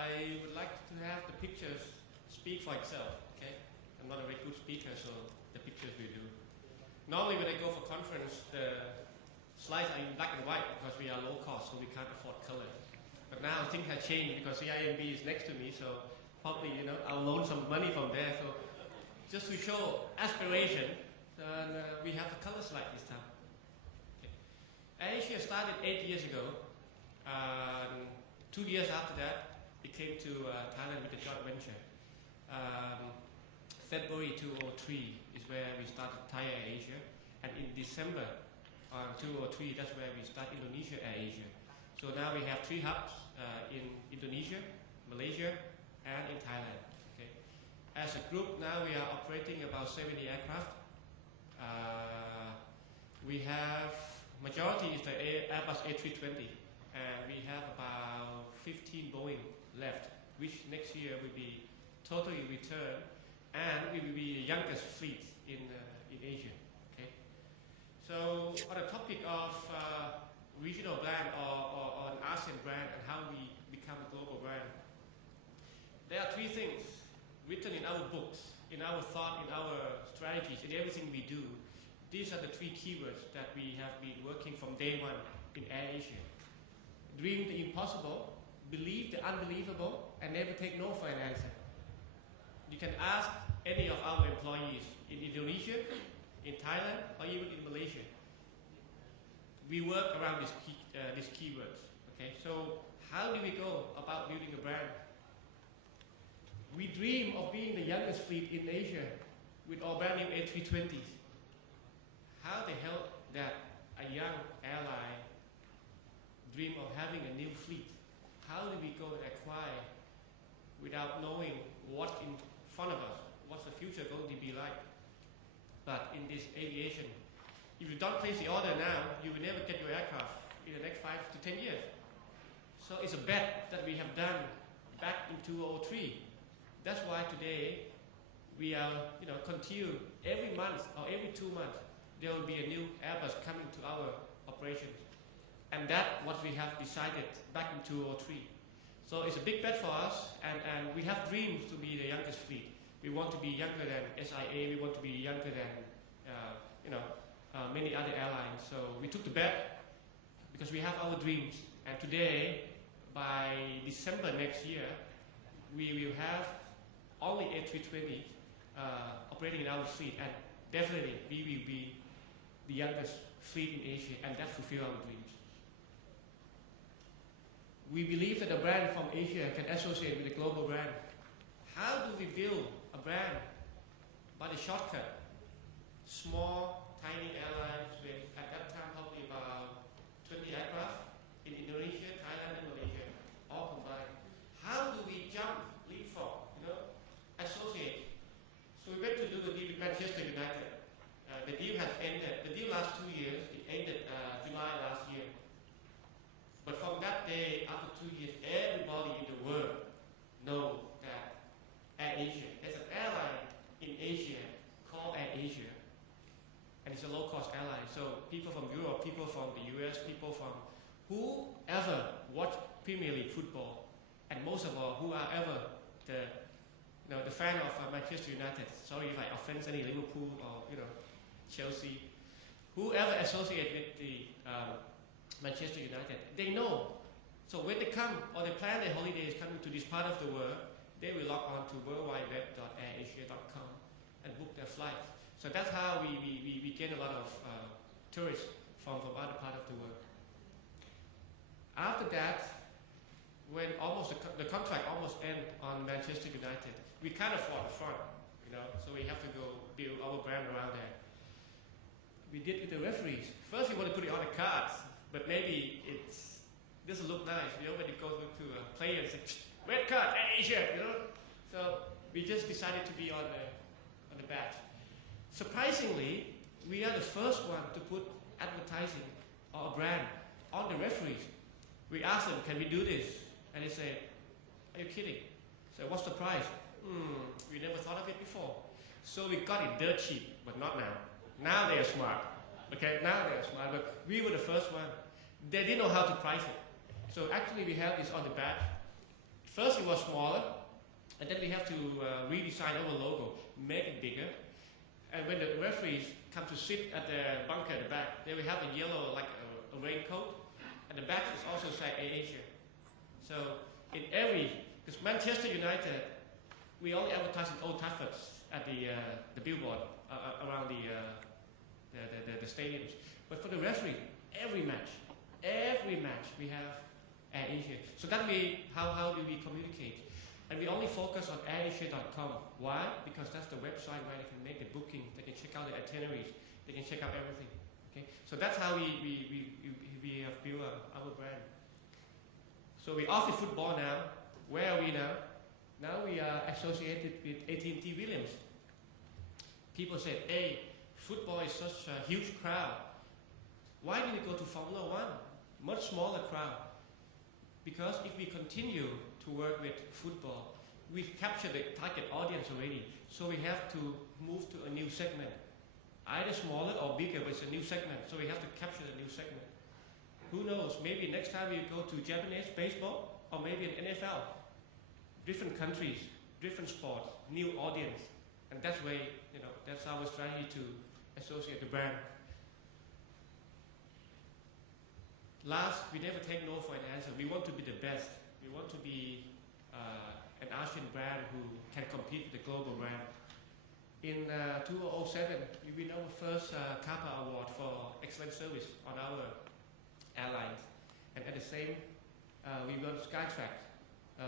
I would like to have the pictures speak for itself. Okay, I'm not a very good speaker, so the pictures will do. Normally, when I go for conference, the slides are in black and white because we are low cost, so we can't afford color. But now things have changed because CIMB is next to me, so probably I'll loan some money from there. So just to show aspiration, we have a color slide this time. Okay. Asia started 8 years ago. 2 years after that, we came to Thailand with a joint venture. February 2003 is where we started Thai Air Asia, and in December 2003, that's where we started Indonesia Air Asia. So now we have 3 hubs in Indonesia, Malaysia, and in Thailand. Okay. As a group, now we are operating about 70 aircraft. We have majority is the Airbus A320, and we have about 15 Boeing left, which next year will be totally returned, and we will be the youngest fleet in Asia. Okay. So on the topic of regional brand or an ASEAN brand and how we become a global brand, there are 3 things written in our books, in our thought, in our strategies, in everything we do. These are the 3 keywords that we have been working from day one in Air Asia. Dream the impossible, believe the unbelievable, and never take no for an answer. You can ask any of our employees in Indonesia, in Thailand, or even in Malaysia. We work around these keywords. Okay, so how do we go about building a brand? We dream of being the youngest fleet in Asia with our brand new A320s. How the hell that a young airline dream of having a new fleet? How do we go and acquire without knowing what's in front of us? What's the future going to be like? But in this aviation, if you don't place the order now, you will never get your aircraft in the next 5 to 10 years. So it's a bet that we have done back in 2003. That's why today we are, continue every month or every 2 months, there will be a new Airbus coming to our operations. And that's what we have decided back in 2003. So it's a big bet for us, and we have dreams to be the youngest fleet. We want to be younger than SIA, we want to be younger than many other airlines. So we took the bet because we have our dreams. And today, by December next year, we will have only A320 operating in our fleet, and definitely we will be the youngest fleet in Asia, and that fulfills our dreams. We believe that a brand from Asia can associate with a global brand. How do we build a brand? By the shortcut. Small, tiny airlines with, at that time, probably about 20 aircraft in Indonesia, Thailand, and Malaysia, all combined. How do we jump, leapfrog, associate? So we went to do a deal with Manchester United. The deal has ended. The deal last 2 years. It ended July last year. But from that day, after 2 years, everybody in the world knows that Air Asia, there's an airline in Asia called Air Asia, and it's a low-cost airline. So people from Europe, people from the US, people from whoever watch Premier League football, and most of all, who are ever the fan of Manchester United. Sorry if I offend any Liverpool or Chelsea, whoever associate with the Manchester United, they know. So when they come or they plan their holidays coming to this part of the world, they will log on to worldwideweb.airasia.com and book their flights. So that's how we get a lot of tourists from other part of the world. After that, when almost the contract almost end on Manchester United, we can't afford the front, so we have to go build our brand around there. We did with the referees. First we want to put it on the cards, but maybe it doesn't look nice. When you go to a player and say, red card, Asia, So we just decided to be on the badge. Surprisingly, we are the first one to put advertising or a brand on the referees. We asked them, can we do this? And they say, are you kidding? So what's the price? We never thought of it before. So we got it dirt cheap, but not now. Now they are smart. Okay, now they are smart, but we were the first one. They didn't know how to price it. So actually we have this on the badge. First it was smaller, and then we have to redesign our logo, make it bigger. And when the referees come to sit at the bunker at the back, they will have a yellow, like a raincoat, and the back is also say Asia. So in every, because Manchester United, we only advertise in Old Trafford at the billboard around the stadiums. But for the referee, every match we have AirAsia. So that way, how do we communicate? And we only focus on airasia.com. Why? Because that's the website where they can make the booking, they can check out the itineraries, they can check out everything. Okay? So that's how we have built our brand. So we offer football now. Where are we now? Now we are associated with AT&T Williams. People said, hey, football is such a huge crowd. Why do we go to Formula One? Much smaller crowd. Because if we continue to work with football, we capture the target audience already. So we have to move to a new segment. Either smaller or bigger, but it's a new segment. So we have to capture the new segment. Who knows, maybe next time we go to Japanese baseball, or maybe an NFL. Different countries, different sports, new audience. And that's way, that's our strategy to associate the brand. Last, we never take no for an answer. We want to be the best. We want to be an ASEAN brand who can compete with the global brand. In 2007, we won our first CAPA award for excellent service on our airlines. And at the same, we won Skytrax,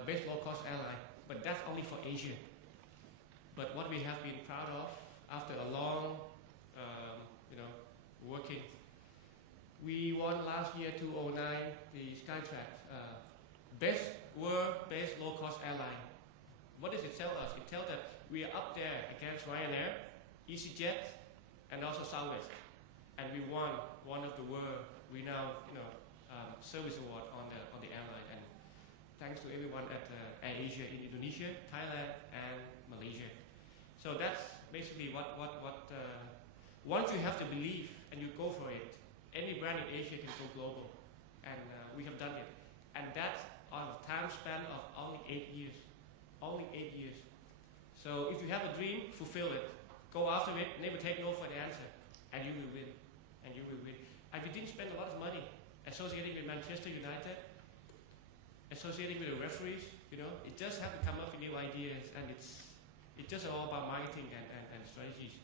best low-cost airline. But that's only for Asia. But what we have been proud of, after a long, working, we won last year, 2009, the Skytrax, best low-cost airline. What does it tell us? It tells that we are up there against Ryanair, EasyJet, and also Southwest. And we won one of the world renowned, service award on the airline. And thanks to everyone at AirAsia in Indonesia, Thailand, and Malaysia. So that's basically what once you have the belief and you go for it, any brand in Asia can go global. And we have done it. And that's on a time span of only 8 years. Only 8 years. So if you have a dream, fulfill it. Go after it, never take no for the answer. And you will win. And you will win. And we didn't spend a lot of money associating with Manchester United, associating with the referees, It just have to come up with new ideas, and it's just all about marketing and strategies.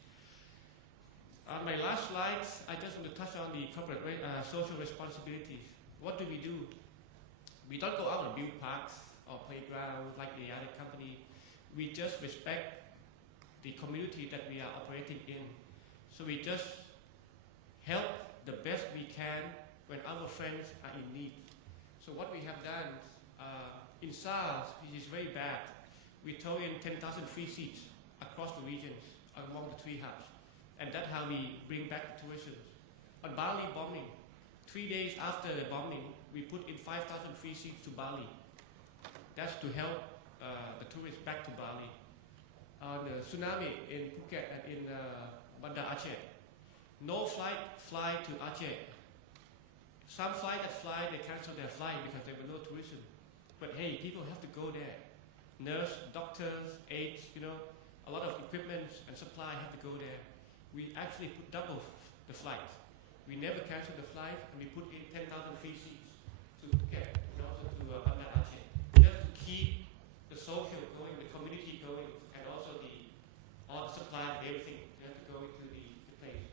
On my last slides, I just want to touch on the corporate social responsibilities. What do? We don't go out and build parks or playgrounds like the other company. We just respect the community that we are operating in. So we just help the best we can when our friends are in need. So what we have done in SARS, which is very bad, we throw in 10,000 free seats across the regions among the 3 hubs. And that's how we bring back the tourism. On Bali bombing, 3 days after the bombing, we put in 5,000 free seats to Bali. That's to help the tourists back to Bali. On the tsunami in Phuket and in Banda Aceh, no flight fly to Aceh. Some flight that fly, they cancel their flight because there were no tourism. But hey, people have to go there. Nurse, doctors, aides, a lot of equipment and supply have to go there. We actually put double the flight. We never cancel the flight, and we put in 10,000 free seats to Phuket and also to Banda Aceh, just to keep the social going, the community going, and also all the supply and everything. You have to go into the place.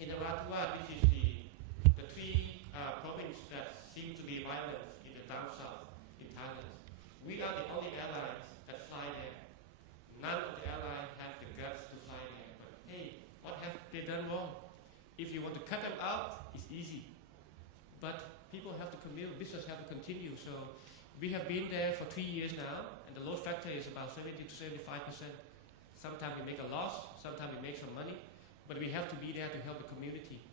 In Narathiwat, which is the 3 provinces that seem to be violent in the down south in Thailand, we are the only airlines that fly there. None of the airlines have the guts to fly there. But hey, what have they done wrong? If you want to cut them out, it's easy. But people have to continue, business have to continue. So we have been there for 3 years now, and the load factor is about 70 to 75%. Sometimes we make a loss, sometimes we make some money, but we have to be there to help the community.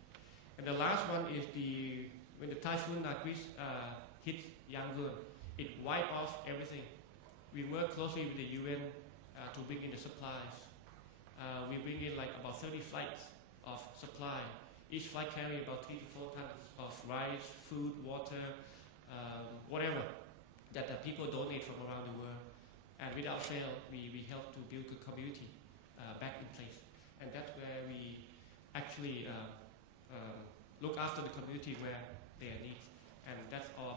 And the last one is when the typhoon Nagris hit Yangon, it wiped off everything. We work closely with the UN to bring in the supplies. We bring in like about 30 flights of supply. Each flight carry about 3 to 4 tons of rice, food, water, whatever that the people donate from without fail, we help to build good community back in place. And that's where we actually look after the community where they are needs. And that's our